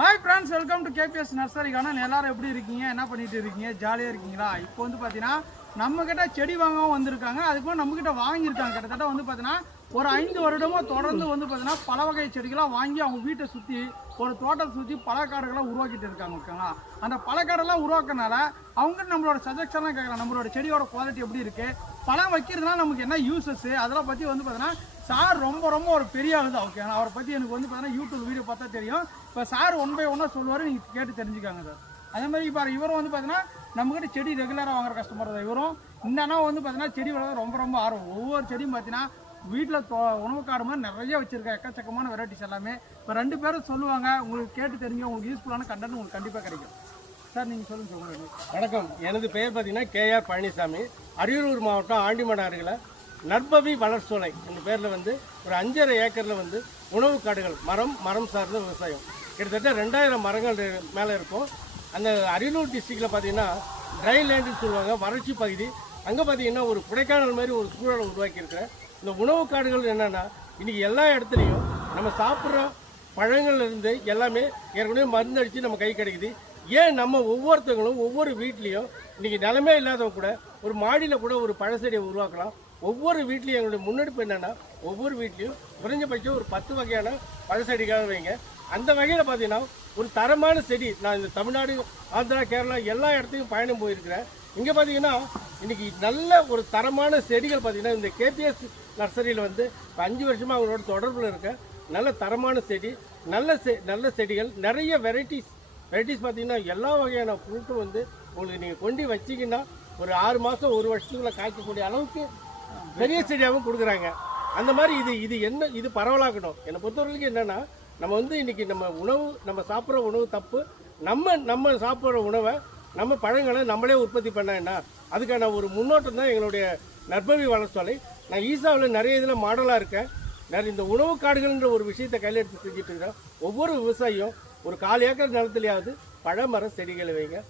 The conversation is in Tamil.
Hi friends, welcome to KBS nursery garden. எல்லாரும் எப்படி இருக்கீங்க? என்ன பண்ணிட்டு இருக்கீங்க? ஜாலியாக இருக்கீங்களா? இப்போ வந்து பார்த்தீங்கன்னா நம்மக்கிட்ட செடி வாங்கவும் வந்திருக்காங்க. அதுக்கு நம்மக்கிட்ட வாங்கியிருக்காங்க. கிட்டத்தட்ட வந்து பார்த்தீங்கன்னா ஒரு 5 வருடமாக தொடர்ந்து வந்து பார்த்தீங்கன்னா பல வகை செடிகளாக வாங்கி அவங்க வீட்டை சுற்றி ஒரு தோட்டத்தை சுற்றி பழக்காடுகளாக உருவாக்கிட்டு இருக்காங்க. ஓகேங்களா? அந்த பழக்காடெல்லாம் உருவாக்குறதுனால அவங்க நம்மளோட சஜஷன்லாம் கேட்குறாங்க. நம்மளோட செடியோட குவாலிட்டி எப்படி இருக்குது, பழம் வைக்கிறதுனால நமக்கு என்ன யூசஸ், அதெல்லாம் பற்றி வந்து பார்த்தீங்கன்னா சார் ரொம்ப ஒரு பெரிய ஆள் தான். ஓகே, அவரை பற்றி எனக்கு வந்து பார்த்தீங்கன்னா யூடியூப் வீடியோ பார்த்தா தெரியும். இப்போ சார் 1 by 1 சொல்லுவார், நீங்கள் கேட்டு தெரிஞ்சுக்காங்க சார். அதே மாதிரி இப்போ இவரும் வந்து பார்த்தீங்கன்னா நம்மக்கிட்ட செடி ரெகுலராக வாங்குற கஸ்டமர் தான் இவரும். இந்த அண்ணா வந்து பார்த்தீங்கன்னா செடி வளர்க்க ரொம்ப ஆர்வம். ஒவ்வொரு செடியும் பார்த்தீங்கன்னா வீட்டில் உணவு காடு மாதிரி நிறைய வச்சுருக்கேன், எக்கச்சக்கமான வெரைட்டிஸ் எல்லாமே. இப்போ 2 பேரும் சொல்லுவாங்க, உங்களுக்கு கேட்டு தெரிஞ்சு உங்களுக்கு யூஸ்ஃபுல்லான கண்டென்ட் உங்களுக்கு கண்டிப்பாக கிடைக்கும். சார் நீங்கள் சொல்லுங்கள் சார். வணக்கம், எனது பெயர் பார்த்தீங்கன்னா கேஆர் பழனிசாமி. அரியலூர் மாவட்டம் ஆண்டிமடம் அருகில் நற்பவி வளர்ச்சோலை என்ற பேரில் வந்து ஒரு 5.5 ஏக்கரில் வந்து உணவு காடுகள் மரம் சார்ந்த விவசாயம் கிட்டத்தட்ட 2000 மரங்கள் மேலே இருக்கும். அந்த அரியலூர் டிஸ்ட்ரிக்டில் பார்த்தீங்கன்னா ட்ரை லேண்டுன்னு சொல்லுவாங்க, வறட்சி பகுதி. அங்கே பார்த்தீங்கன்னா ஒரு கொடைக்கானல் மாதிரி ஒரு சூழலை உருவாக்கியிருக்கிறேன். இந்த உணவு காடுகள் என்னென்னா இன்றைக்கி எல்லா இடத்துலையும் நம்ம சாப்பிட்ற பழங்கள்லேருந்து எல்லாமே ஏற்கனவே மருந்து அடித்து நம்ம கை கிடைக்குது. ஏன் நம்ம ஒவ்வொருத்தவங்களும் ஒவ்வொரு வீட்லேயும் இன்றைக்கி நிலமே இல்லாதவங்க கூட ஒரு மாடியில் கூட ஒரு பழச்செடியை உருவாக்கலாம். ஒவ்வொரு வீட்லேயும் எங்களுடைய முன்னெடுப்பு என்னென்னா ஒவ்வொரு வீட்லேயும் குறைஞ்சபட்சம் ஒரு 10 வகையான பழச்செடிக்காக வைங்க. அந்த வகையில் பார்த்தீங்கன்னா ஒரு தரமான செடி, நான் இந்த தமிழ்நாடு, ஆந்திரா, கேரளா எல்லா இடத்துக்கும் பயணம் போயிருக்கிறேன். இங்கே பார்த்தீங்கன்னா இன்றைக்கி நல்ல ஒரு தரமான செடிகள் பார்த்தீங்கன்னா இந்த கேபிஎஸ் நர்சரியில் வந்து 5 வருஷமாக அவங்களோட தொடர்பில் இருக்க நல்ல தரமான செடி, நல்ல செடிகள், நிறைய வெரைட்டிஸ் பார்த்தீங்கன்னா எல்லா வகையான ஃப்ரூட்டும் வந்து உங்களுக்கு நீங்கள் கொண்டு வச்சிங்கன்னா ஒரு 6 மாதம் 1 வருஷத்துக்குள்ளே காய்க்கக்கூடிய அளவுக்கு பெரிய செடியாகவும் கொடுக்குறாங்க. அந்த மாதிரி இது பரவலாக்கணும். என்னை பொறுத்தவரைக்கும் என்னென்னா நம்ம வந்து இன்றைக்கி நம்ம சாப்பிட்ற உணவு தப்பு. நம்ம சாப்பிட்ற உணவை நம்ம பழங்களை நம்மளே உற்பத்தி பண்ண அதுக்கான ஒரு முன்னோட்டம் தான் எங்களுடைய நற்பவி வளர்ச்சோலை. நான் ஈசாவில் நிறைய இதில் மாடலாக இருக்கேன். இந்த உணவு காடுகள்ன்ற ஒரு விஷயத்தை கையில் எடுத்து செஞ்சுட்டு இருக்கிறேன். ஒவ்வொரு விவசாயியும் ஒரு 1/4 ஏக்கர் நிலத்துலையாவது பழமரம் செடிகளை வைங்க.